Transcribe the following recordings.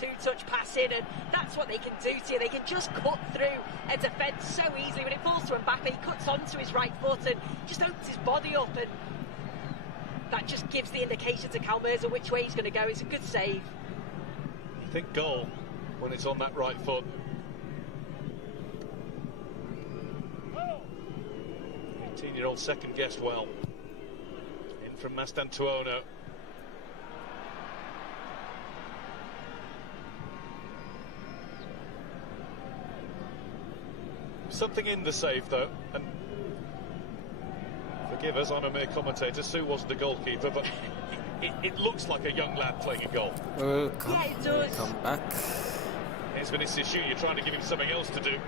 two-touch passing, and that's what they can do to you. They can just cut through a defence so easily. When it falls to Mbappe, he cuts onto his right foot and just opens his body up, and that just gives the indication to Kalmerza which way he's going to go. It's a good save. I think goal when it's on that right foot. 18-year-old second guessed well. In from Mastantuono. Something in the save though, and forgive us, I'm a mere commentator. Sue wasn't a goalkeeper, but it looks like a young lad playing a goal. Yeah, it does. Come back. Here's Vinicius Junior trying to give him something else to do.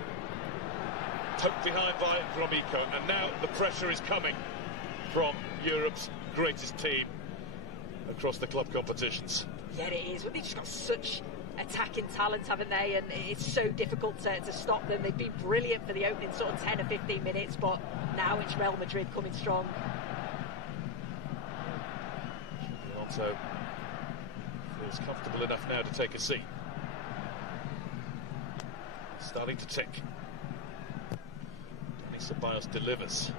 Poked behind by Gromyko, and now the pressure is coming from Europe's greatest team across the club competitions. Yeah, it is. Well, they've just got such attacking talent, haven't they? And it's so difficult to stop them. They've been brilliant for the opening sort of 10 or 15 minutes, but now it's Real Madrid coming strong. Also feels comfortable enough now to take a seat. Starting to tick. Ceballos delivers.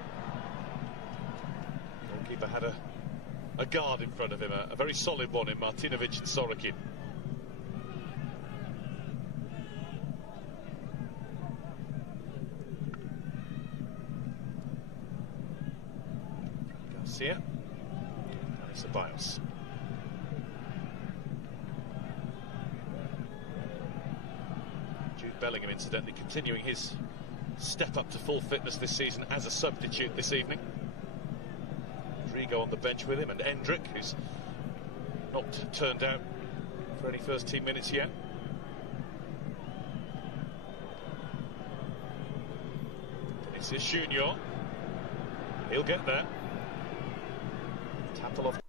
The goalkeeper had a guard in front of him, a very solid one in Martinovic and Sorokin. Garcia and Ceballos. Jude Bellingham, incidentally, continuing his step up to full fitness this season as a substitute this evening. Rodrigo on the bench with him, and Endrick, who's not turned out for any first team minutes yet. Vinicius Junior, he'll get there. Tackle off.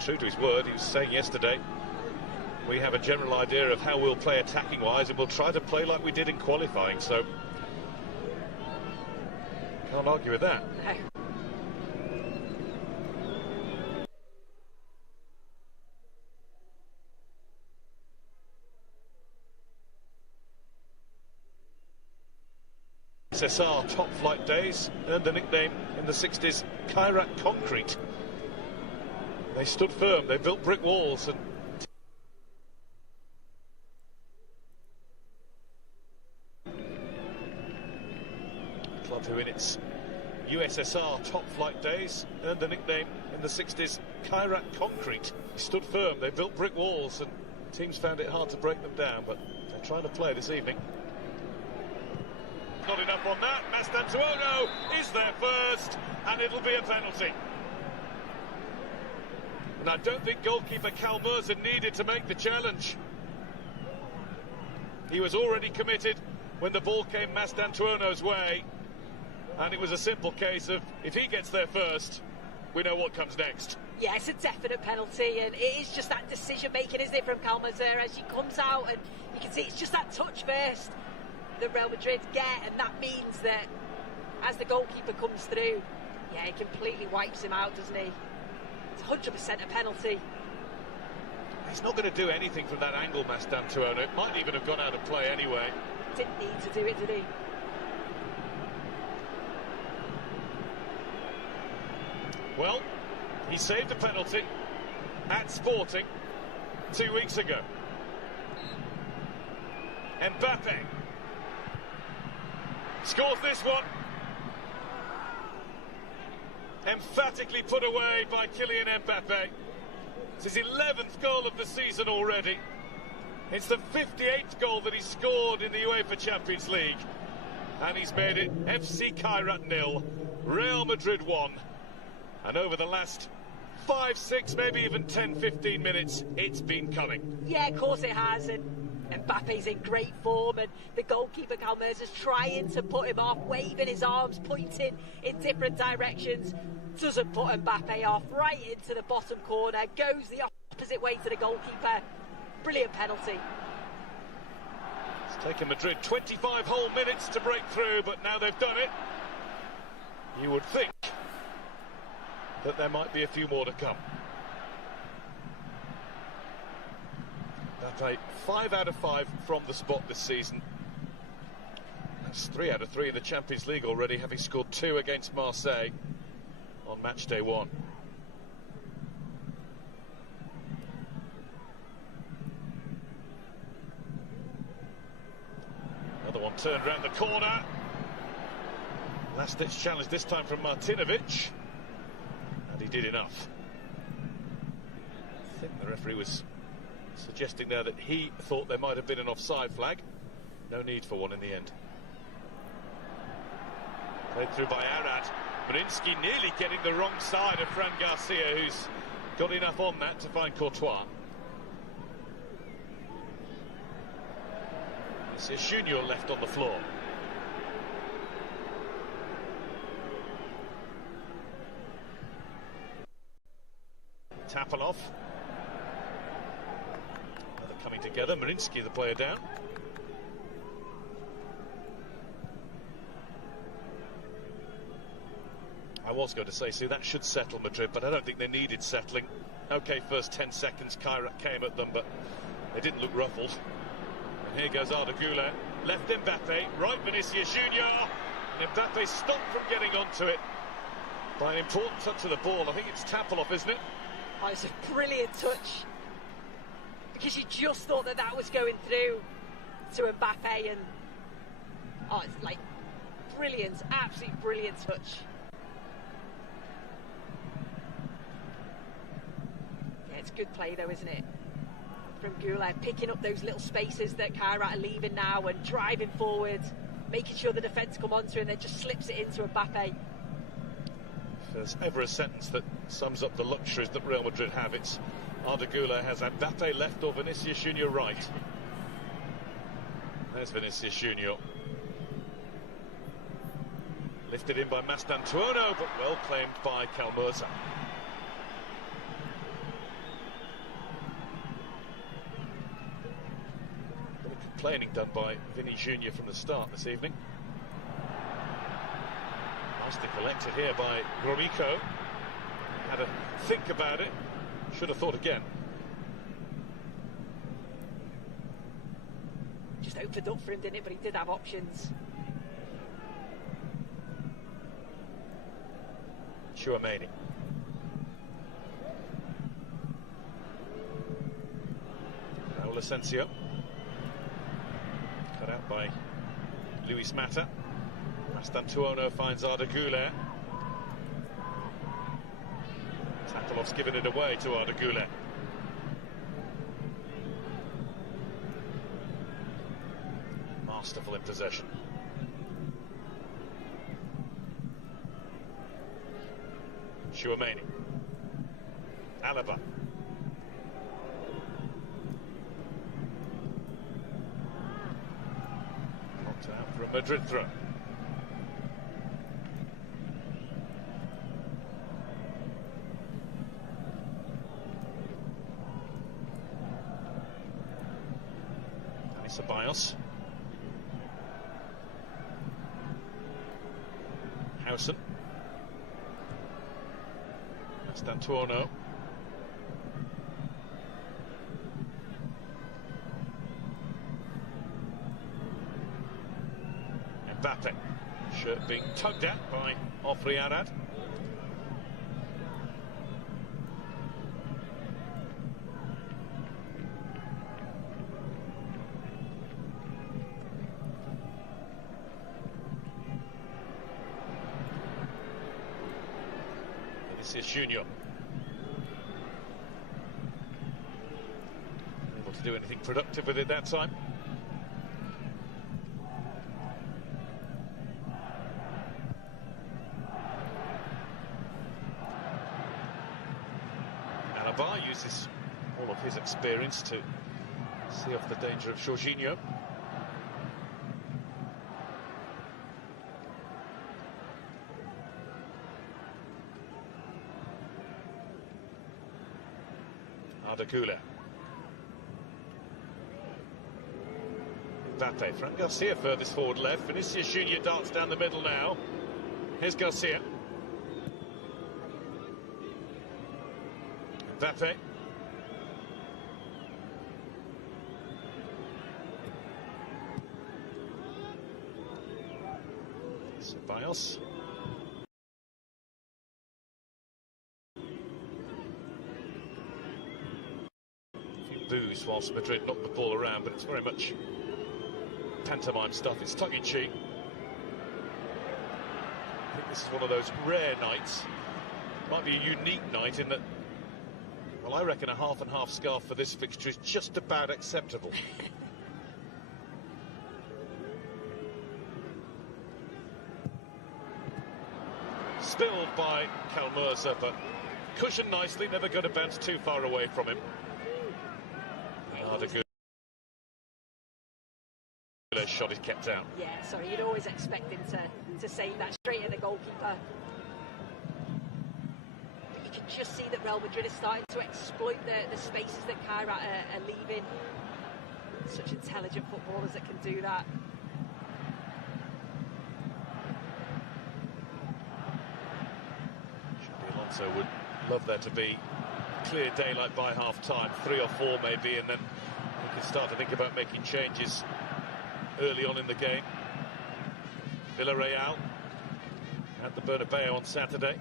True to his word. He was saying yesterday, we have a general idea of how we'll play attacking wise, and we'll try to play like we did in qualifying, so can't argue with that. SSR top flight days earned the nickname in the 60s Kairat Concrete. They stood firm, they built brick walls, and the club who in its USSR top flight days earned the nickname in the 60s Kairat Concrete. They stood firm, they built brick walls, and teams found it hard to break them down, but they're trying to play this evening. Not enough on that. Mastantuono is there first, and it'll be a penalty. And I don't think goalkeeper Kalmerza needed to make the challenge. He was already committed when the ball came Mastantuono's way, and it was a simple case of, if he gets there first, we know what comes next. Yeah, it's a definite penalty, and it is just that decision-making, isn't it, from Kalmerza, as he comes out, and you can see it's just that touch first that Real Madrid get, and that means that as the goalkeeper comes through, yeah, he completely wipes him out, doesn't he? It's 100% a penalty. He's not going to do anything from that angle, Mastantuono. It might even have gone out of play anyway. Didn't need to do it, did he? Well, he saved a penalty at Sporting 2 weeks ago. Mbappe scores this one. Emphatically put away by Kylian Mbappe. It's his 11th goal of the season already. It's the 58th goal that he scored in the UEFA Champions League. And he's made it FC Kairat 0, Real Madrid 1. And over the last 5, 6, maybe even 10, 15 minutes, it's been coming. Yeah, of course it has. And Mbappe's in great form, and the goalkeeper Kalmerza's trying to put him off, waving his arms, pointing in different directions. Doesn't put Mbappe off, right into the bottom corner, goes the opposite way to the goalkeeper. Brilliant penalty. It's taken Madrid 25 whole minutes to break through, but now they've done it. You would think that there might be a few more to come. Mbappe, 5 out of 5 from the spot this season. That's 3 out of 3 in the Champions League already, having scored 2 against Marseille on match day 1. Another one turned round the corner. Last-ditch challenge this time from Martinovic, and he did enough. I think the referee was suggesting there that he thought there might have been an offside flag. No need for one in the end. Played through by Arad. Marinsky nearly getting the wrong side of Fran Garcia, who's got enough on that to find Courtois. Vinicius Junior left on the floor. Tapalov. Another coming together. Marinsky, the player down. I was going to say, that should settle Madrid, but I don't think they needed settling. Okay, first 10 seconds, Kairat came at them, but they didn't look ruffled. And here goes Arda Güler. Left Mbappe, right Vinicius Junior. And Mbappe stopped from getting onto it by an important touch of the ball. I think it's Tapalov, isn't it? Oh, it's a brilliant touch. Because you just thought that that was going through to Mbappe, and oh, it's like brilliant, absolutely brilliant touch. Yeah, it's good play though, isn't it? From Güler, picking up those little spaces that Kairat are leaving now and driving forward, making sure the defence come onto it, and then just slips it into Mbappe. If there's ever a sentence that sums up the luxuries that Real Madrid have, it's Arda Güler has Mbappe left or Vinicius Junior right. There's Vinicius Junior. Lifted in by Mastantuono, but well claimed by Calmurza. A bit of complaining done by Vinny Junior from the start this evening. Nicely collected here by Gromyko. Had a think about it. Should have thought again. Just opened up for him, didn't it? But he did have options. Chouameni. Raul Asensio. Cut out by Luis Mata. Mastantuono finds Arda Güler. Tapalov's given it away to Arda Güler. Masterful in possession. Chouameni. Alaba. Knocked out for a Madrid throw. Ceballos. Howson. Mastantuono. Mbappe. Shirt being tugged at by Ofri Arad. This is Junior. Able to do anything productive with it that time. Alaba uses all of his experience to see off the danger of Jorginho. Arda Güler. Mbappe. Fran Garcia furthest forward left. Vinicius Junior darts down the middle now. Here's Garcia. Mbappe. Ceballos. Boos whilst Madrid knock the ball around, but it's very much pantomime stuff. It's tongue-in-cheek. I think this is one of those rare nights. Might be a unique night in that, well, I reckon a half and half scarf for this fixture is just about acceptable. Spilled by Almaty, but cushioned nicely, never going to bounce too far away from him. A good shot is kept out. Yeah, sorry, you'd always expect him to save that straight at the goalkeeper. But you can just see that Real Madrid is starting to exploit the spaces that Kairat are leaving. Such intelligent footballers that can do that. Alonso would love there to be clear daylight by half-time, 3 or 4 maybe, and then we can start to think about making changes early on in the game. Villarreal at the Bernabeu on Saturday.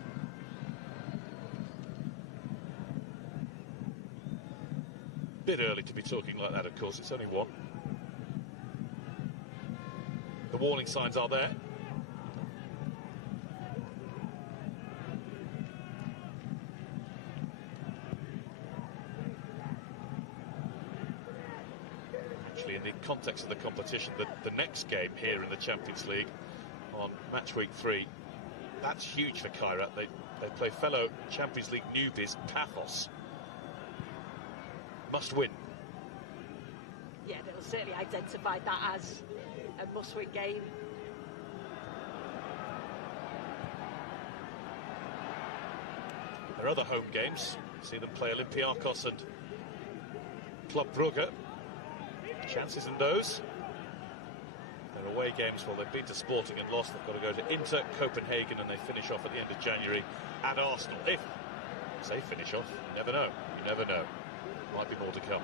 Bit early to be talking like that, of course, it's only 1. The warning signs are there. In the context of the competition, the next game here in the Champions League on match week 3, that's huge for Kairat. They play fellow Champions League newbies Paphos. Must win. Yeah, they'll certainly identify that as a must-win game. There are other home games. See them play Olympiacos and Club Brugge. Chances in those. Their away games, well, they've been to Sporting and lost. They've got to go to Inter, Copenhagen, and they finish off at the end of January at Arsenal. If they finish off, you never know. You never know. Might be more to come.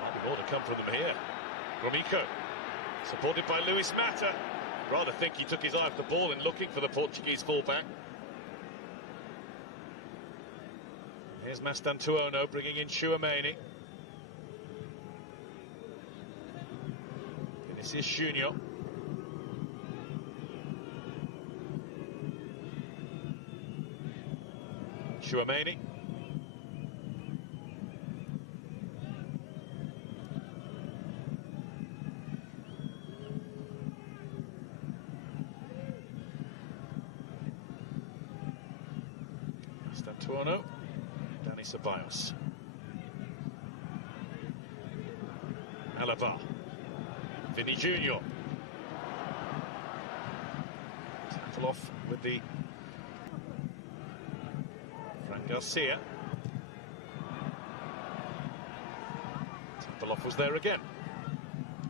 Might be more to come from them here. Romico, supported by Luis Mata. Rather think he took his eye off the ball in looking for the Portuguese fullback. Here's Mastantuono bringing in Tchouaméni. Vinicius Junior. Tchouaméni. Mastantuono. Ceballos. Alaba. Vinny Junior. Tackle off with the Fran Garcia. Tackle off was there again.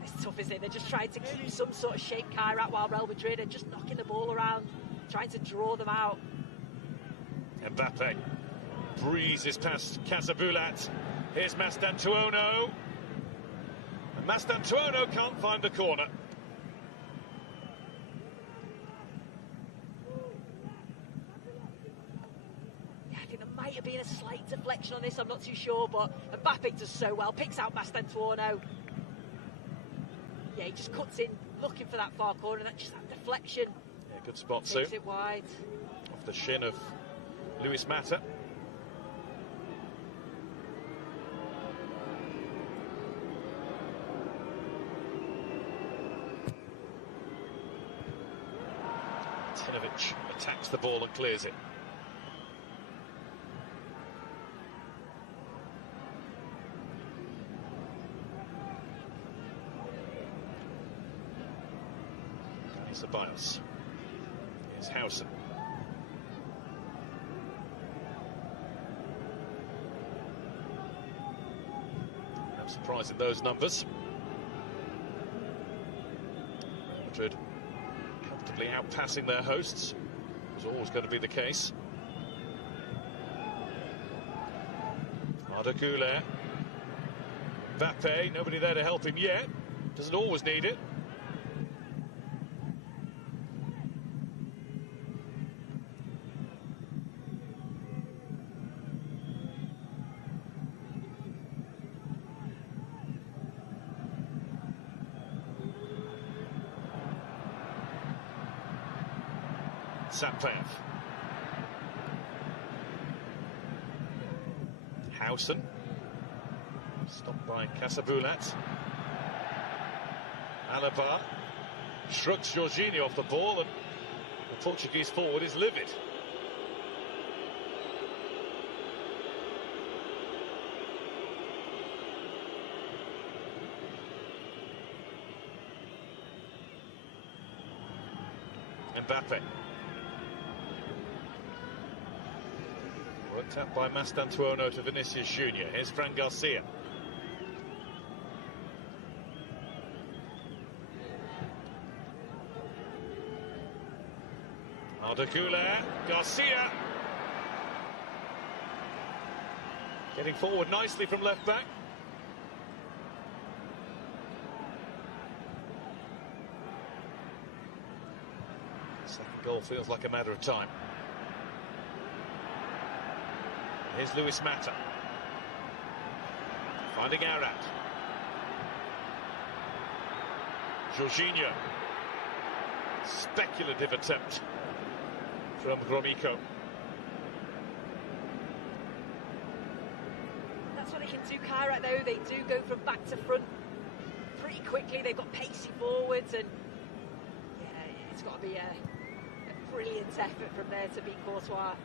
It's tough, isn't it? They're just trying to keep some sort of shape, Kairat, while Real Madrid are just knocking the ball around, trying to draw them out. Mbappe breezes past Casabulat. Here's Mastantuono. And Mastantuono can't find the corner. Yeah, I think there might have been a slight deflection on this, I'm not too sure, but Mbappe does so well, picks out Mastantuono. Yeah, he just cuts in, looking for that far corner, and that's just that deflection. Yeah, good spot, Sue. Takes it wide. Off the shin of Luis Mata. Tinovic attacks the ball and clears it. Ceballos. Here's Hausen. surprise in those numbers. Real Madrid comfortably outpassing their hosts. Was always going to be the case. Arda Güler. Mbappe, nobody there to help him yet. Doesn't always need it. Sampath. Howson. Stopped by Casabulat. Alaba shrugs Jorginho off the ball, and the Portuguese forward is livid. Mbappe. Worked out by Mastantuono to Vinicius Junior. Here's Fran Garcia. Arda Güler, Garcia. Getting forward nicely from left back. Second goal feels like a matter of time. Here's Luis Mata. Finding Kairat. Jorginho. Speculative attempt from Gromyko. That's what they can do, Kairat, though. They do go from back to front pretty quickly. They've got pacey forwards, and yeah, it's got to be a brilliant effort from there to beat Courtois.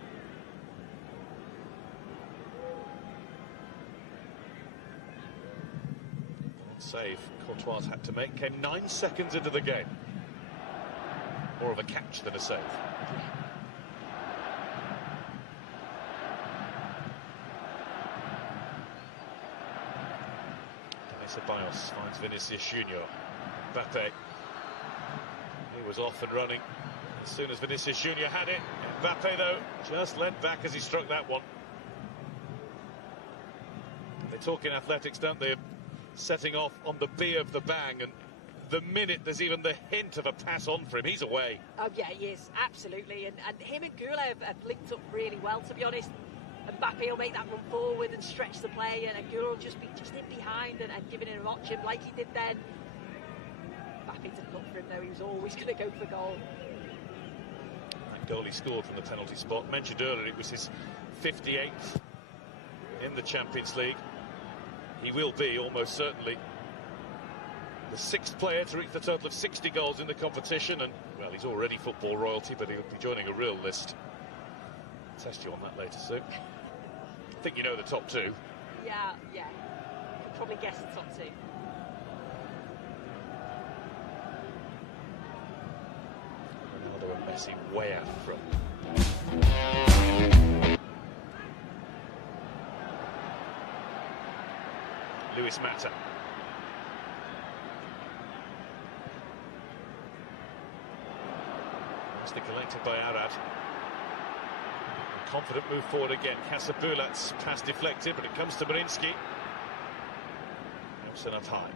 Save Courtois had to make came 9 seconds into the game. More of a catch than a save. Ceballos finds Vinicius Junior. Mbappe. He was off and running as soon as Vinicius Junior had it. Mbappe, though, just leant back as he struck that one. They talk in athletics, don't they, of setting off on the B of the bang, and the minute there's even the hint of a pass on for him, he's away. Oh yeah, he is, absolutely, and him and Güler have linked up really well, to be honest. Mbappe will make that run forward and stretch the play, and Güler will just be in behind and giving him an option like he did then. Mbappe didn't look for him though, he was always going to go for goal. That goal he scored from the penalty spot, mentioned earlier, it was his 58th in the Champions League. He will be, almost certainly, the 6th player to reach the total of 60 goals in the competition, and, well, he's already football royalty, but he'll be joining a real list. I'll test you on that later, Sue. I think you know the top two. Yeah. You could probably guess the top two. Ronaldo and Messi way out in front. Luis Mata. Nicely collected by Arad. Confident move forward again. Casabulat's pass deflected, but it comes to Marinsky. Helps enough high.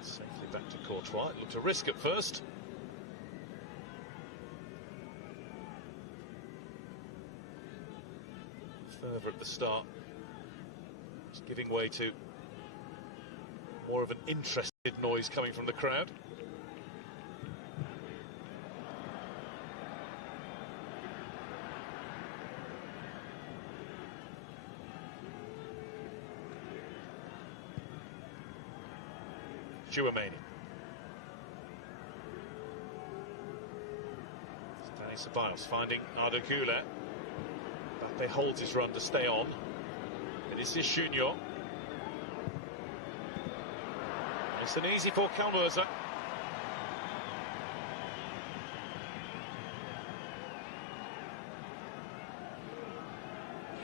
Safely back to Courtois. It looked a risk at first. Fervour at the start. It's giving way to more of an interested noise coming from the crowd. Chouameni. Danny Ceballos finding Arda Güler. Mbappe holds his run to stay on. Vinicius Junior. It's an easy for Kalmurza.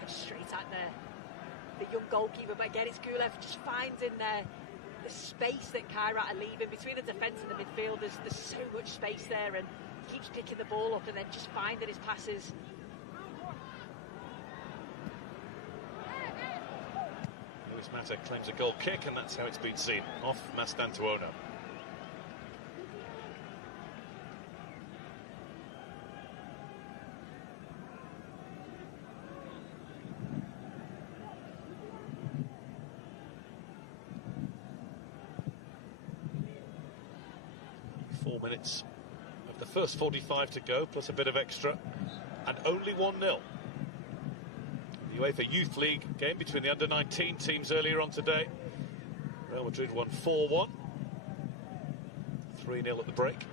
Straight out there. the young goalkeeper, but again, it's Gulev just finds in there the space that Kairat are leaving between the defence and the midfield. There's so much space there, and keeps picking the ball up and then just finding his passes. Lewis Mata claims a goal kick, and that's how it's been seen. Off Mastantuono. Minutes of the first 45 to go, plus a bit of extra, and only 1-0. The UEFA Youth League game between the under-19 teams earlier on today. Real Madrid won 4-1, 3-0 at the break.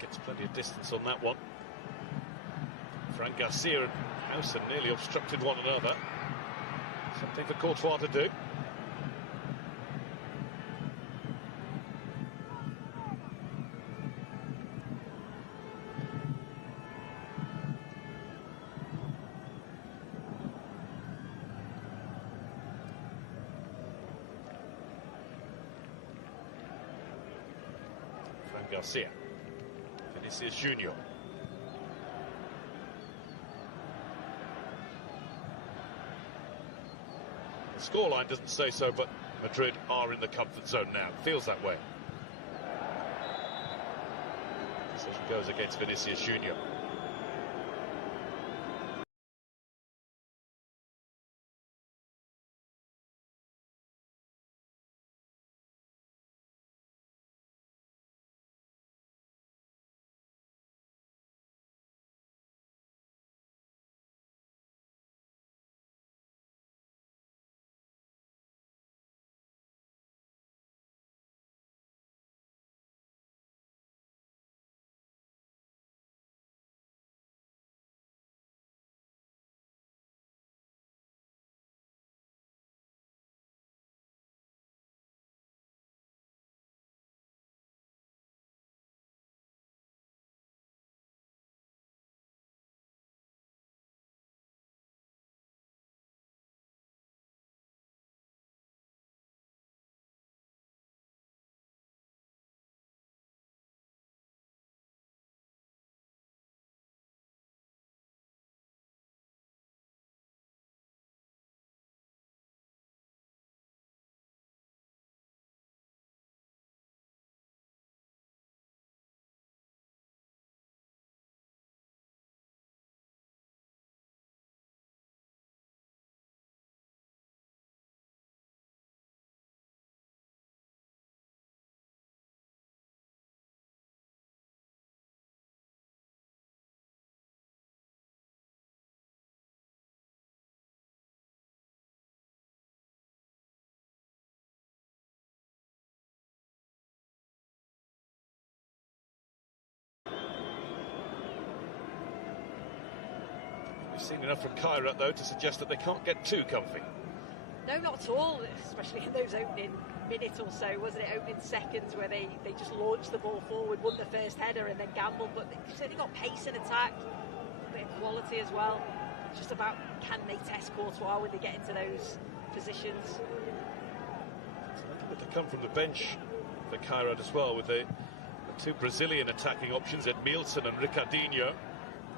Gets plenty of distance on that one. Fran Garcia and Howson nearly obstructed one another. Something for Courtois to do. Fran Garcia. Vinicius Junior. The scoreline doesn't say so, but Madrid are in the comfort zone now. Feels that way. Decision goes against Vinicius Junior. We've seen enough from Kairat, though, to suggest that they can't get too comfy. No, not at all, especially in those opening minute or so, wasn't it? Opening seconds where they just launched the ball forward, won the first header and then gambled, but they certainly got pace in attack, a bit of quality as well. It's just about, can they test Courtois when they get into those positions? It's a little bit to come from the bench for Kairat as well, with the two Brazilian attacking options, Edmilson and Ricardinho,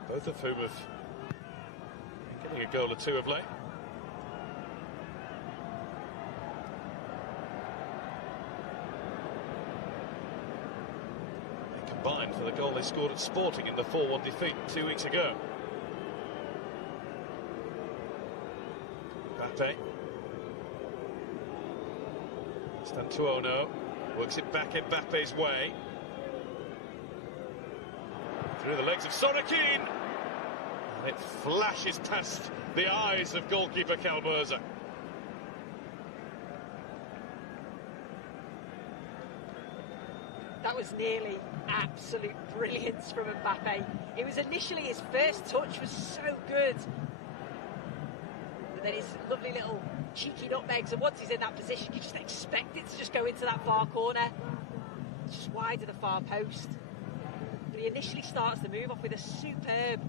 both of whom have getting a goal or two of late. They combined for the goal they scored at Sporting in the 4-1 defeat 2 weeks ago. Mbappe. Stantuono works it back Mbappe's way. Through the legs of Sorokin. And it flashes past the eyes of goalkeeper Calberza. That was nearly absolute brilliance from Mbappe. It was initially his first touch was so good. But then his lovely little cheeky nutmegs, and once he's in that position, you just expect it to just go into that far corner. It's just wide of the far post. But he initially starts the move off with a superb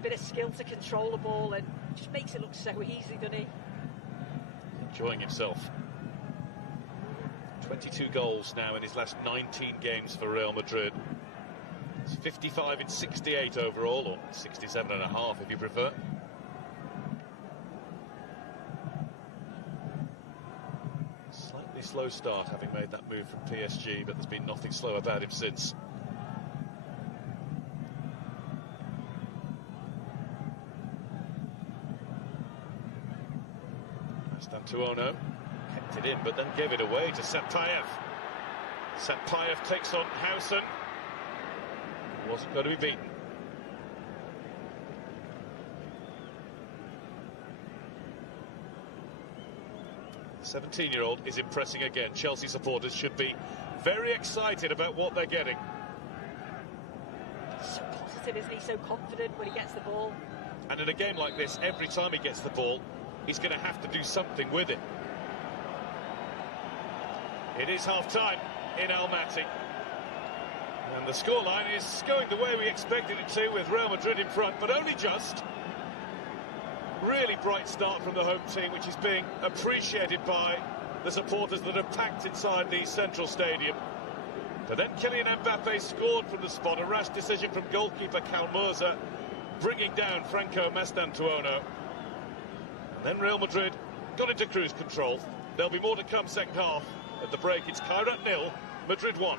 bit of skill to control the ball and just makes it look so easy, doesn't he? Enjoying himself. 22 goals now in his last 19 games for Real Madrid. It's 55 in 68 overall, or 67.5 if you prefer. Slightly slow start, having made that move from PSG, but there's been nothing slow about him since. Antuono kept it in, but then gave it away to Sampaev. Sampaev takes on Howson. Wasn't going to be beaten. The 17-year-old is impressing again. Chelsea supporters should be very excited about what they're getting. So positive, isn't he? So confident when he gets the ball. And in a game like this, every time he gets the ball, he's going to have to do something with it. It is half-time in Almaty. And the scoreline is going the way we expected it to, with Real Madrid in front, but only just. Really bright start from the home team, which is being appreciated by the supporters that are packed inside the central stadium. But then Kylian Mbappe scored from the spot, a rash decision from goalkeeper Calmurza, bringing down Franco Mastantuono. And then Real Madrid got into cruise control. There'll be more to come second half. At the break, it's Kairat 0, Madrid 1.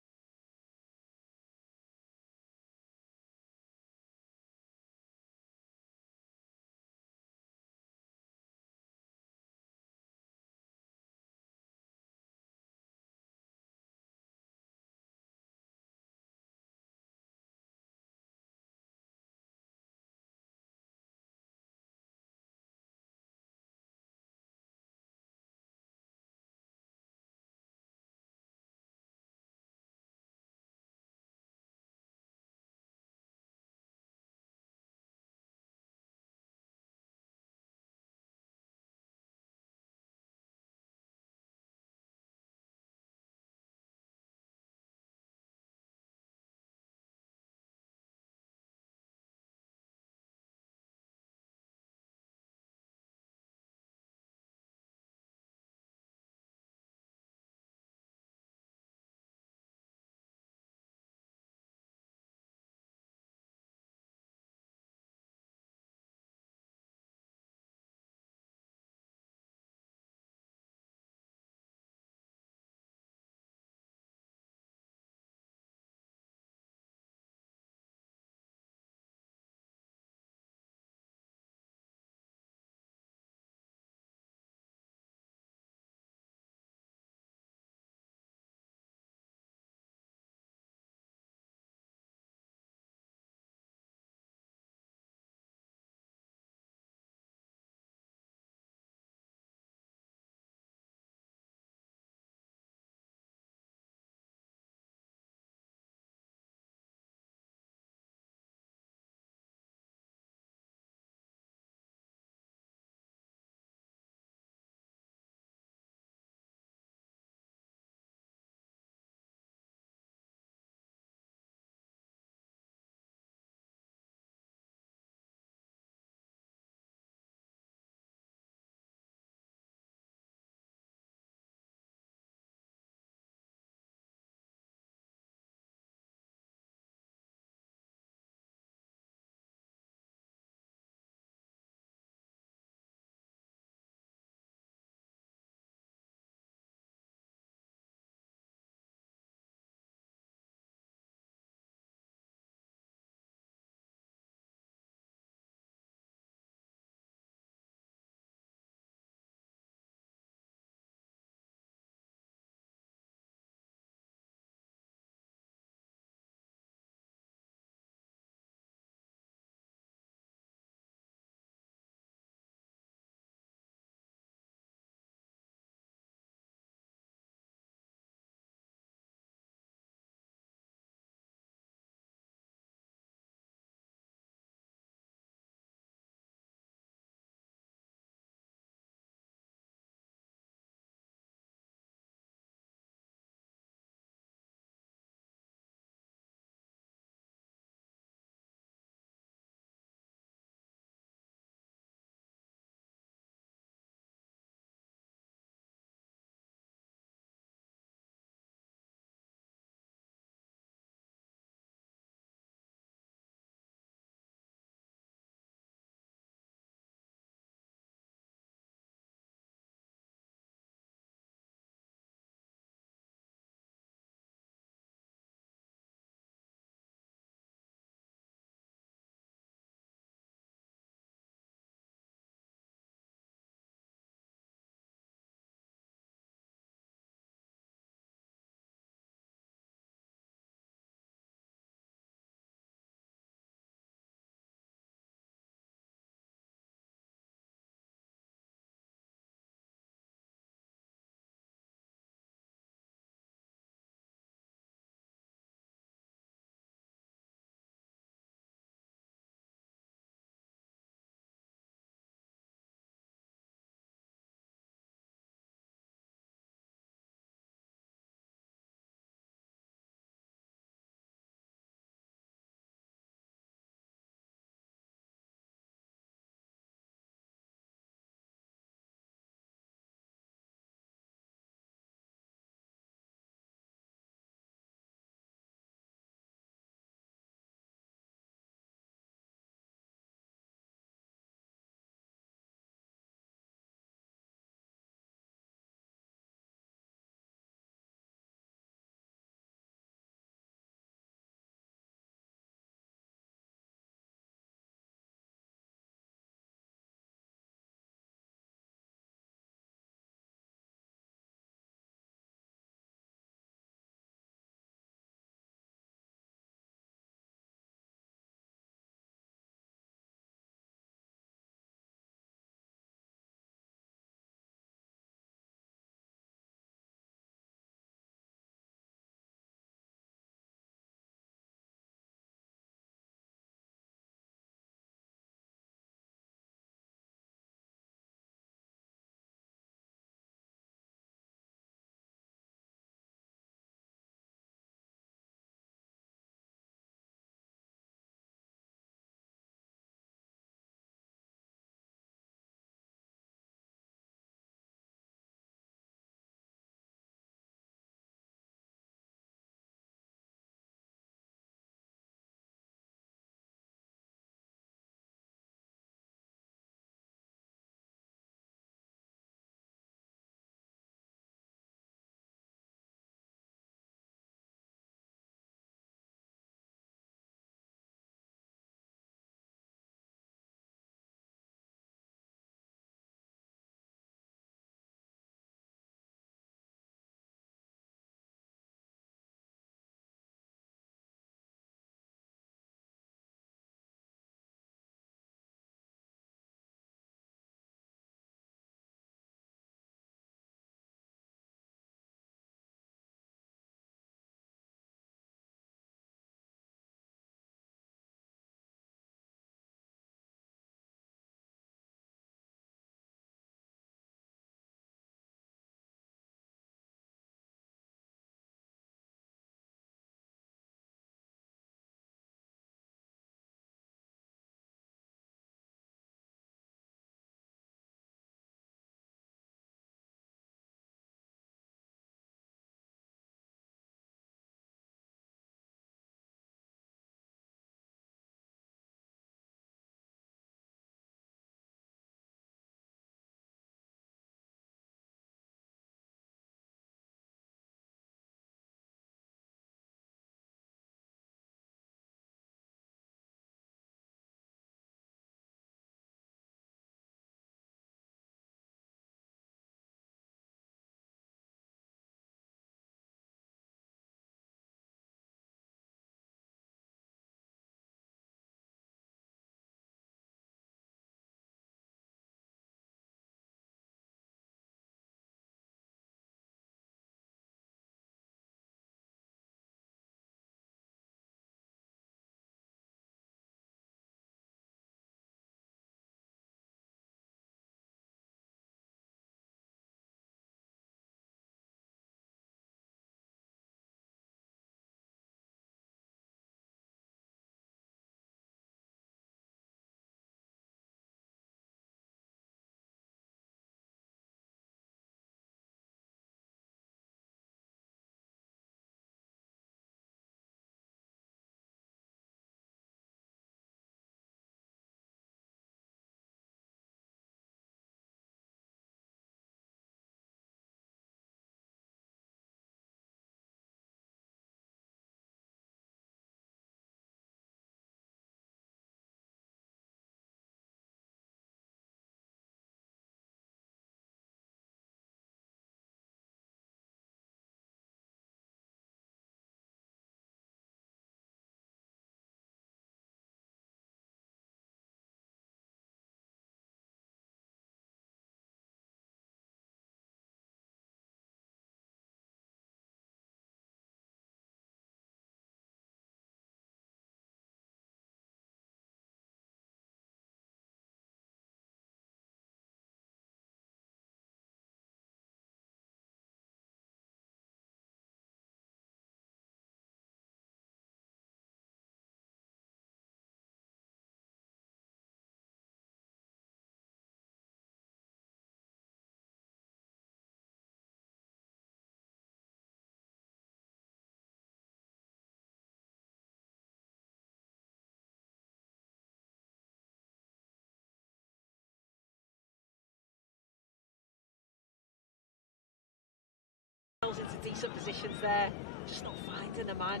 into decent positions there, just not finding a man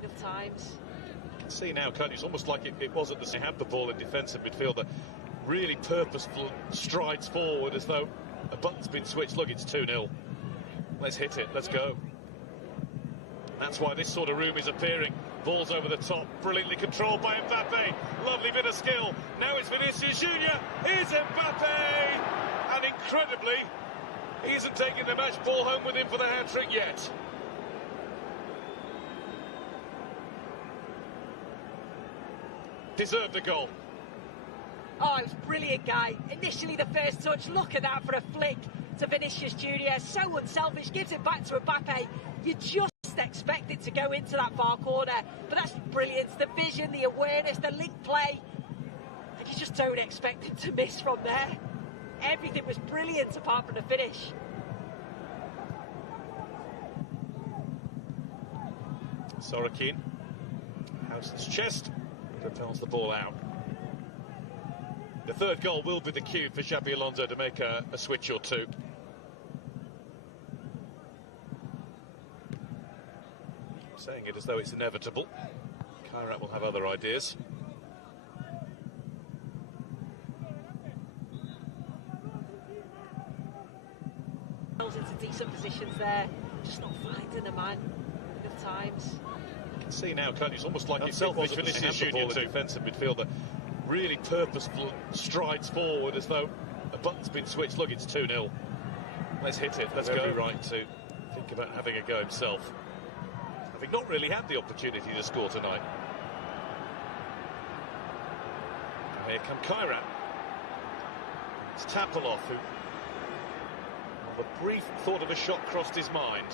enough times. You can see now, can't you? It's almost like it wasn't the same. Had the ball in defensive midfielder, really purposeful strides forward as though a button's been switched. Look, it's 2-0. Let's hit it, let's go. That's why this sort of room is appearing. Ball's over the top, brilliantly controlled by Mbappe. Lovely bit of skill. Now it's Vinicius Junior. Here's Mbappe! And incredibly, he isn't taking the match ball home with him for the hat-trick yet. Deserved a goal. Oh, it was brilliant, guy. Initially the first touch, look at that for a flick to Vinicius Junior. So unselfish, gives it back to Mbappe. You just expect it to go into that far corner, but that's brilliant. The vision, the awareness, the link play, and you just don't expect him to miss from there. Everything was brilliant apart from the finish. Sorokin, Housen's chest, propels the ball out. The third goal will be the cue for Xabi Alonso to make a switch or two. Saying it as though it's inevitable. Kairat will have other ideas. Into decent positions there, just not finding a man enough times. You can see now, can't you? It's almost like it wasn't Vinicius Junior, defensive midfielder, really purposeful strides forward as though a button's been switched. Look, it's 2-0. Let's hit it, let's go. Every right to think about having a go himself, having not really had the opportunity to score tonight. And here come Kairat. It's Tapalov who, of a brief thought of a shot crossed his mind.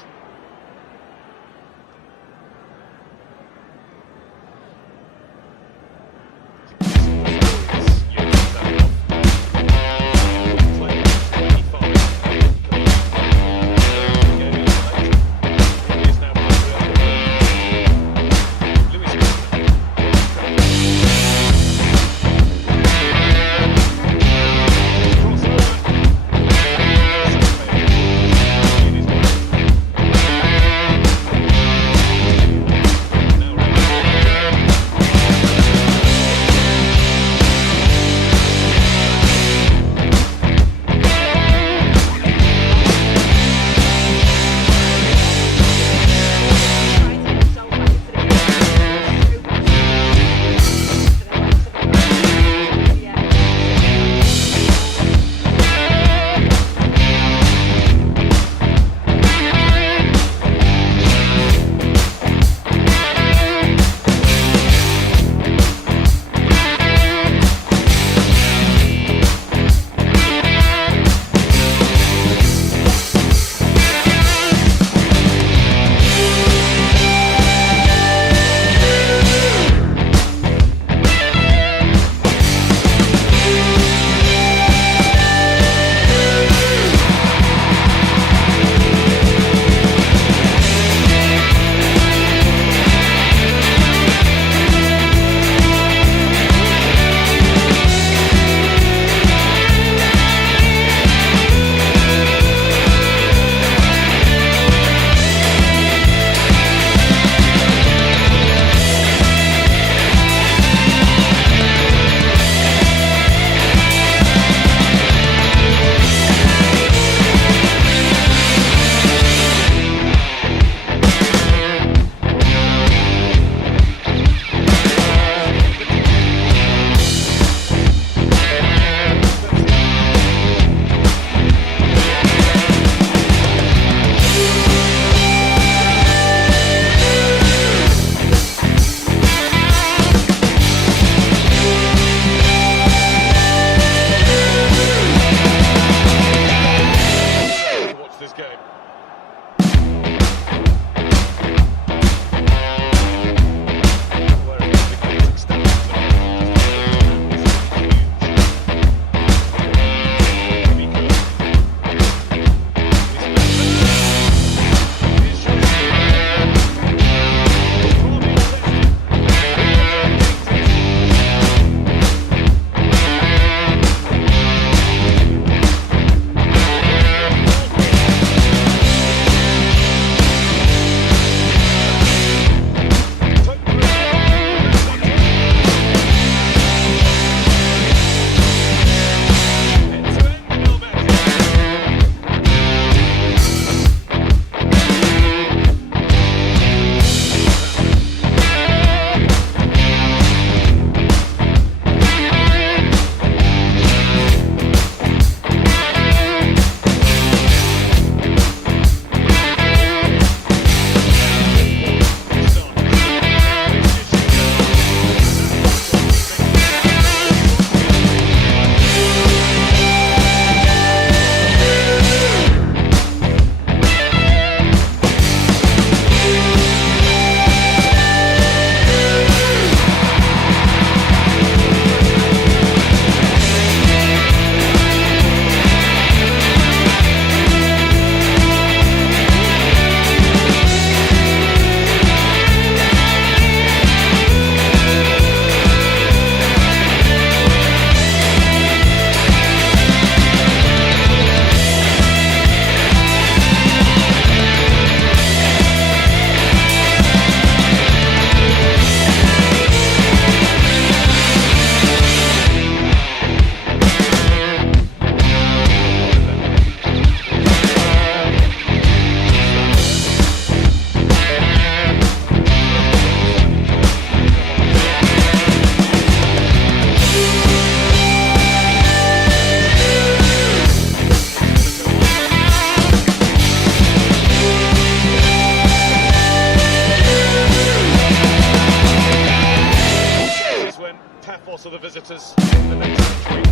force of the visitors in the next century.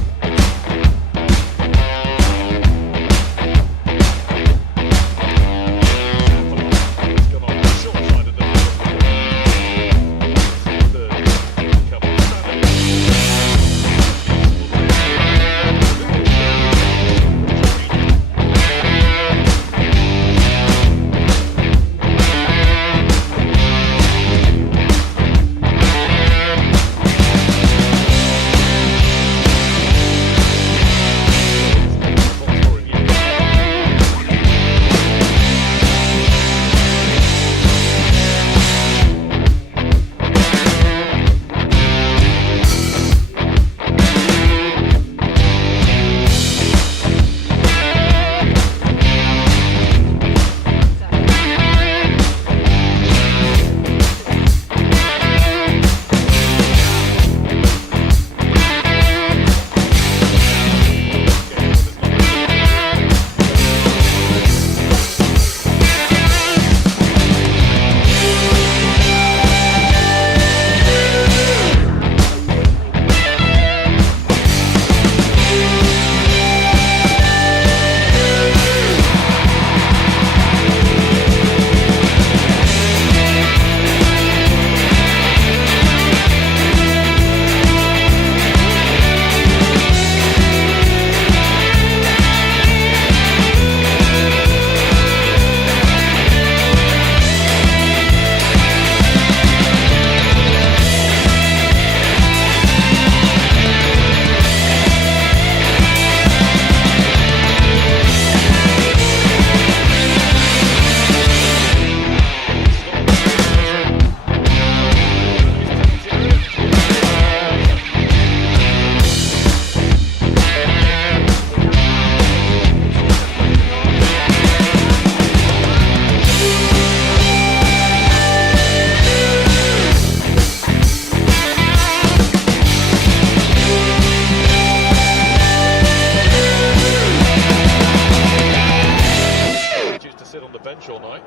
All night.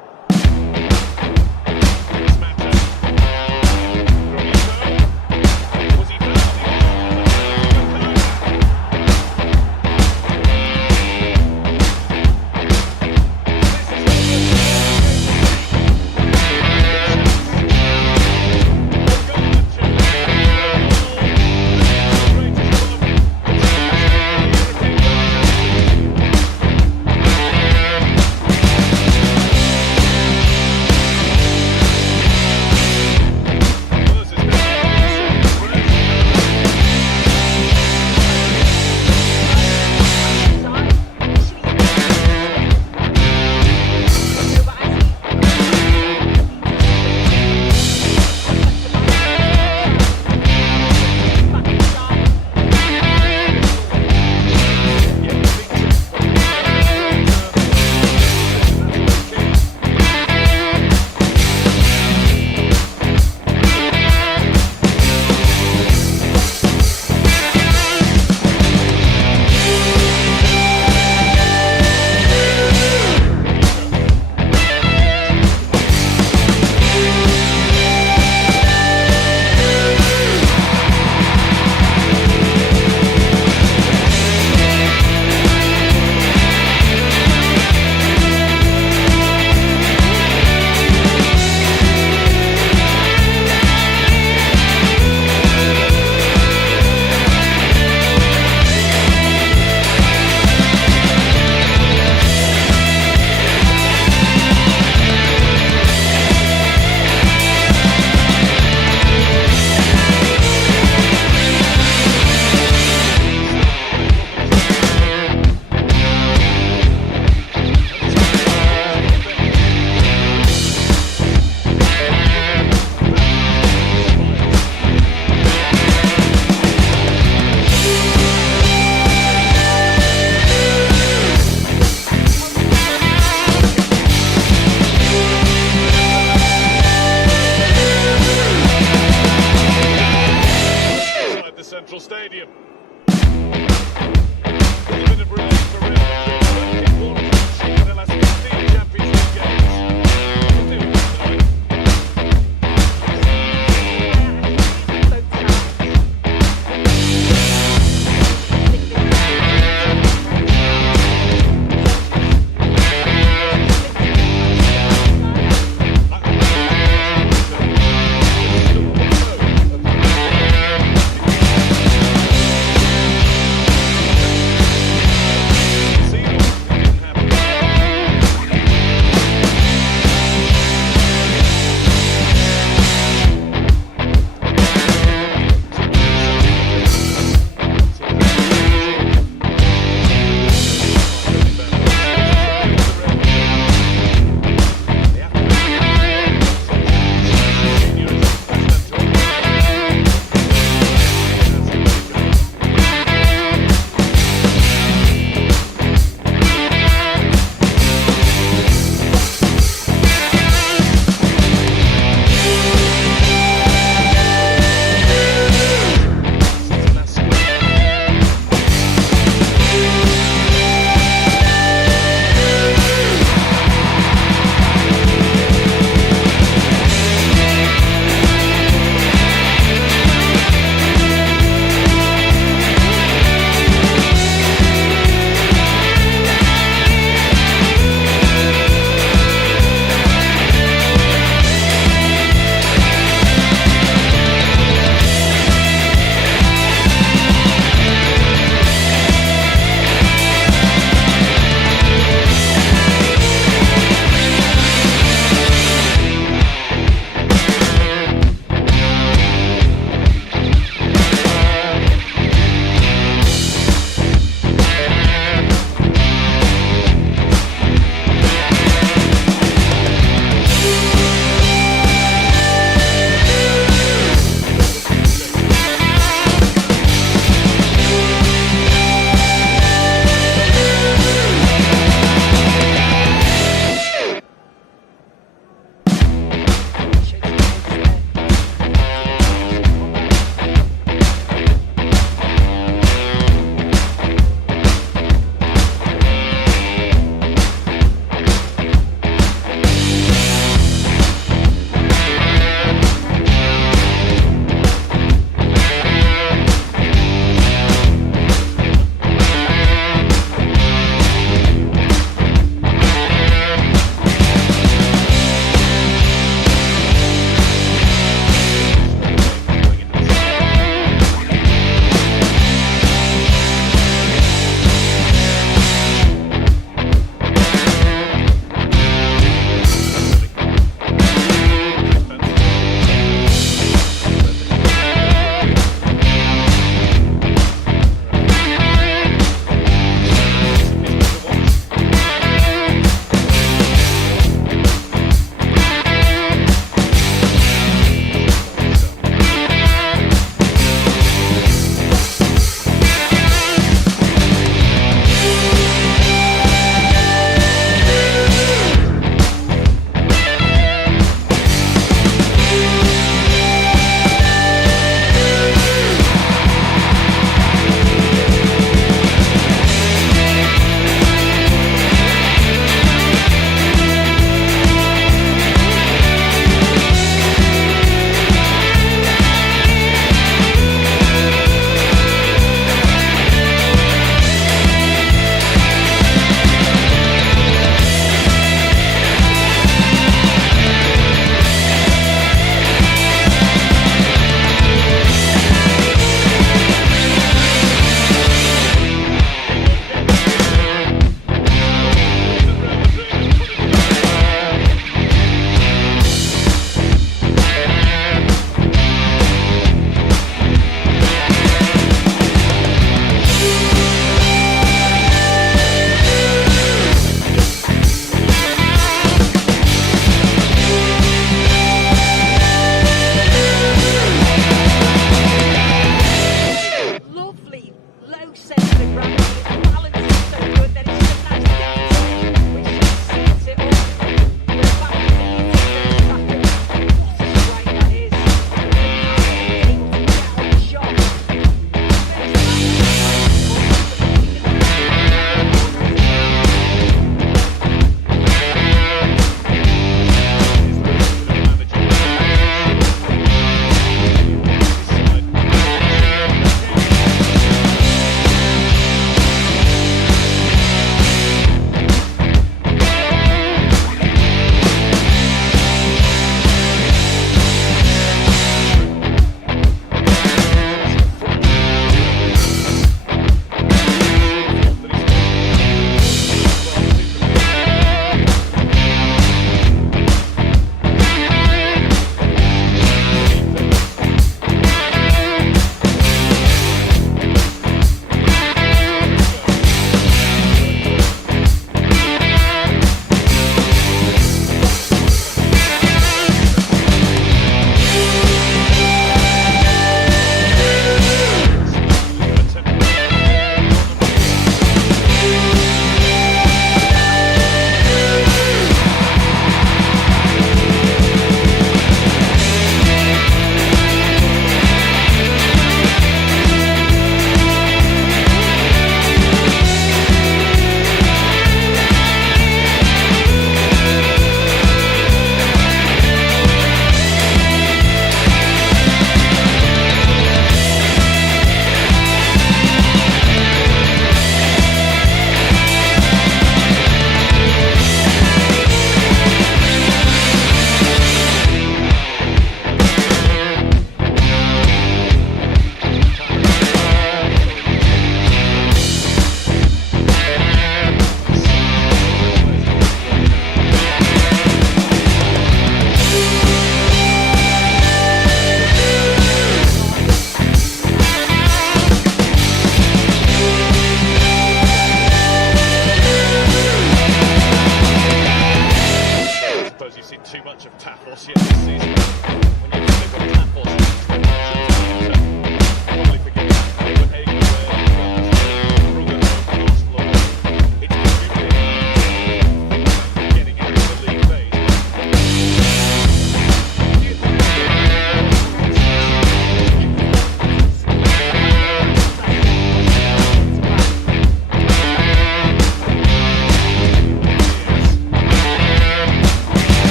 Stadium.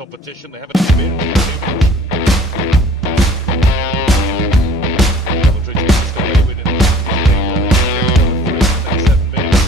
competition. They haven't experienced too much. Madrid just away with it. 7 minutes.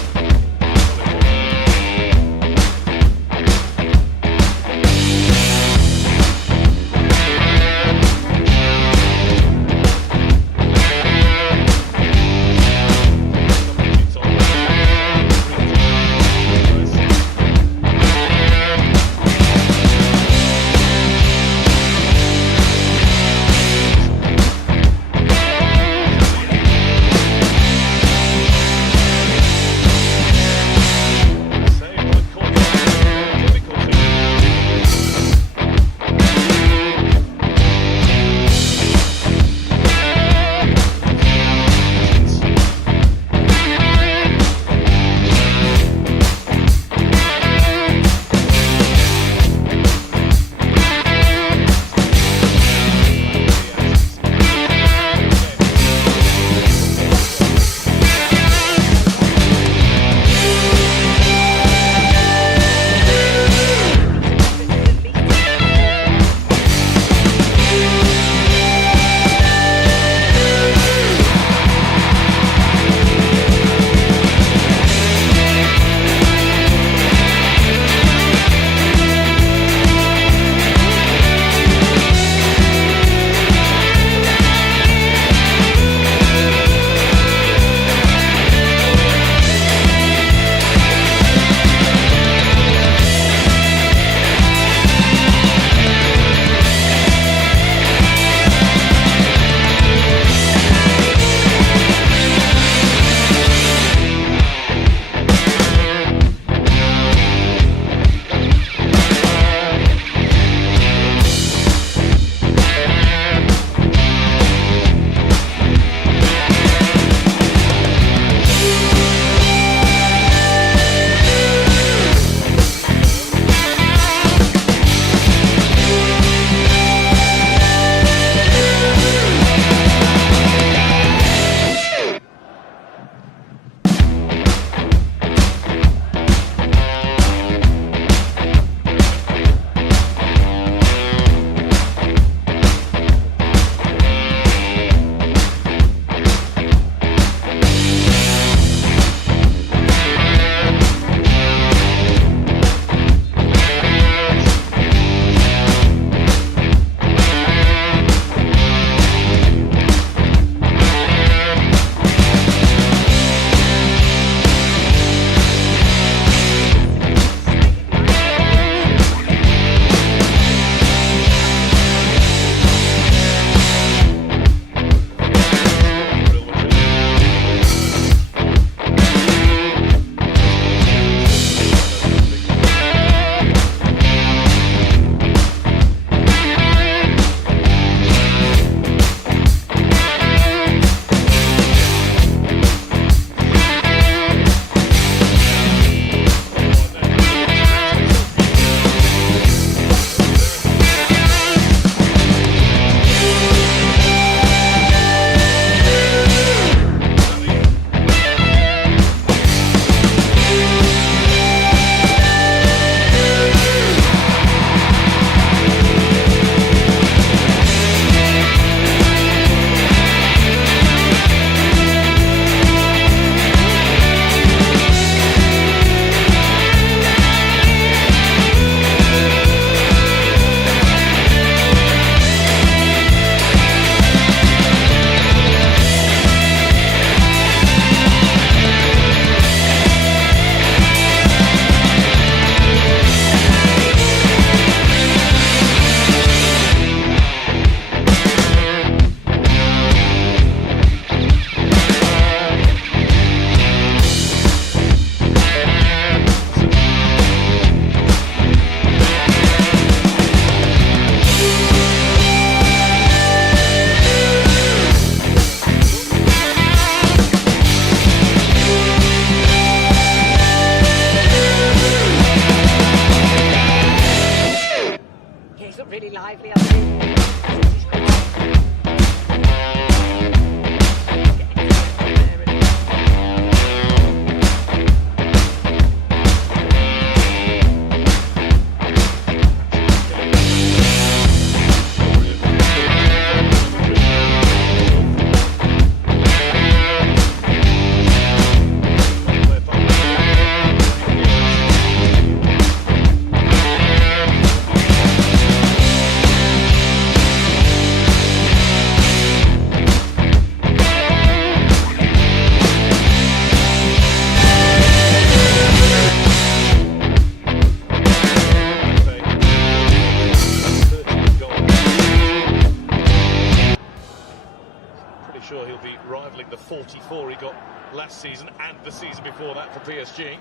44 he got last season and the season before that for PSG.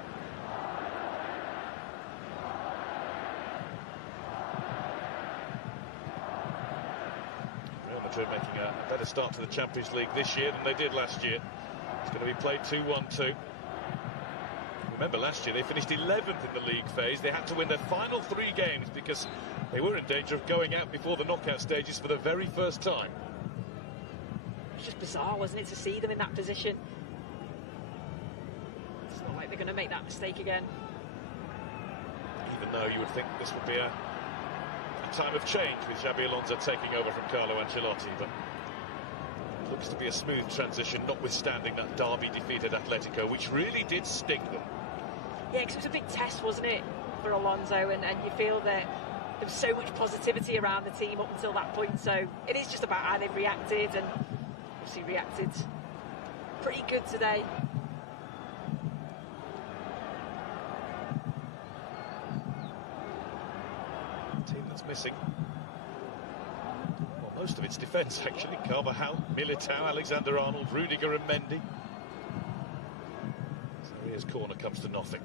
Real Madrid making a better start to the Champions League this year than they did last year. It's going to be played 2-1-2. Remember, last year they finished 11th in the league phase. They had to win their final 3 games because they were in danger of going out before the knockout stages for the very first time. It's just bizarre, wasn't it, to see them in that position? It's not like they're going to make that mistake again. Even though you would think this would be a time of change with Xabi Alonso taking over from Carlo Ancelotti, but it looks to be a smooth transition, notwithstanding that derby defeat at Atletico, which really did sting them. Yeah, because it was a big test, wasn't it, for Alonso, and you feel that there was so much positivity around the team up until that point, so it is just about how they've reacted, and obviously reacted pretty good today. The team that's missing, well, most of its defence actually. Carvajal, Militao, Alexander-Arnold, Rudiger and Mendy. Sarria's corner comes to nothing.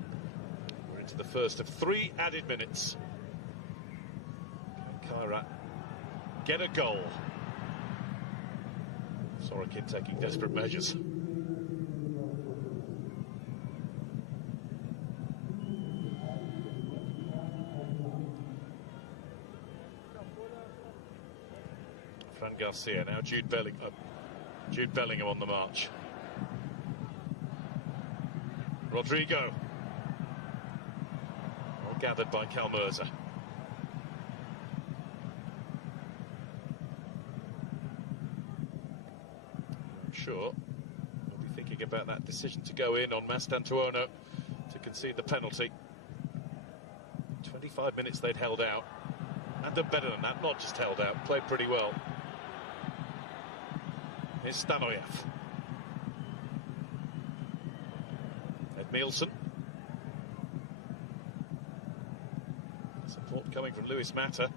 We're into the first of 3 added minutes. Can Kairat get a goal? Sorokin taking desperate measures. Fran Garcia, now Jude Bellingham on the march. Rodrigo. Well gathered by Calmerza. I'm sure we'll be thinking about that decision to go in on Mastantuono to concede the penalty. 25 minutes they'd held out. And done better than that, not just held out, played pretty well. Here's Stanoyev. Edmilson. Support coming from Luis Mata.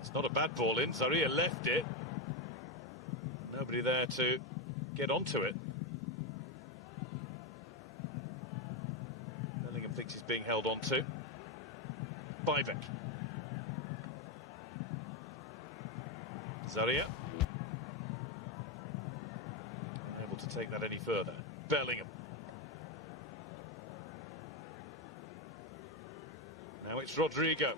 It's not a bad ball in. Sarria left it. Nobody there to get onto it. Bellingham thinks he's being held onto. Bajbek. Sarria. Unable to take that any further. Bellingham. Now it's Rodrigo.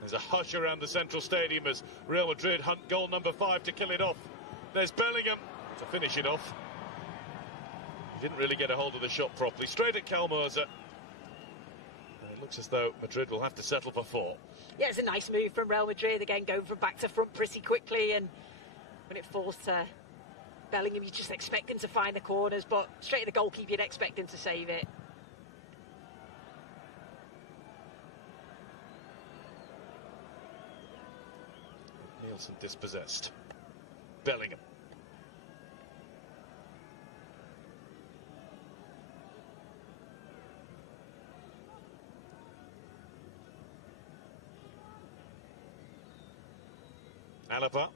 There's a hush around the central stadium as Real Madrid hunt goal number 5 to kill it off. There's Bellingham to finish it off. He didn't really get a hold of the shot properly. Straight at Calmerza. And it looks as though Madrid will have to settle for 4. Yeah, it's a nice move from Real Madrid, again going from back to front pretty quickly, and when it falls to Bellingham, you just expect him to find the corners, but straight at the goalkeeper, you'd expect him to save it. Nielsen dispossessed. Bellingham. Alaba.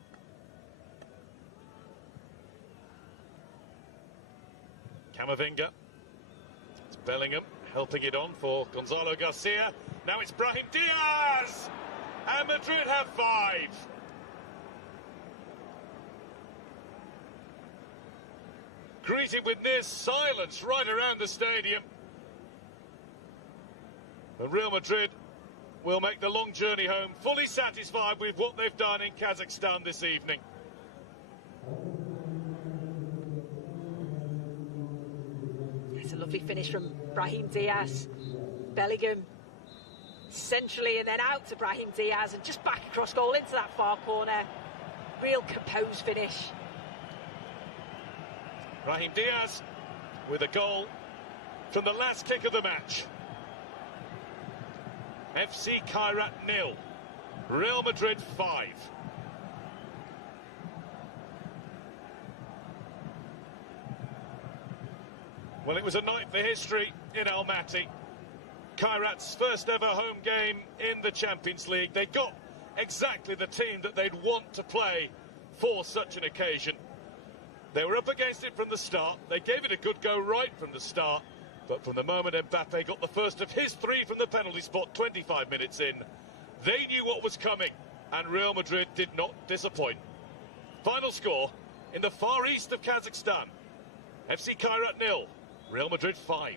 Camavinga. It's Bellingham helping it on for Gonzalo Garcia. Now it's Brahim Diaz! And Madrid have 5. Greeted with near silence right around the stadium. And Real Madrid will make the long journey home, fully satisfied with what they've done in Kazakhstan this evening. It's a lovely finish from Brahim Diaz. Bellingham centrally and then out to Brahim Diaz and just back across goal into that far corner. Real composed finish. Brahim Diaz with a goal from the last kick of the match. FC Kairat 0, Real Madrid 5. Well, it was a night for history in Almaty. Kairat's first ever home game in the Champions League. They got exactly the team that they'd want to play for such an occasion. They were up against it from the start. They gave it a good go right from the start. But from the moment Mbappe got the first of his three from the penalty spot 25 minutes in, they knew what was coming, and Real Madrid did not disappoint. Final score in the far east of Kazakhstan. FC Kairat 0, Real Madrid 5.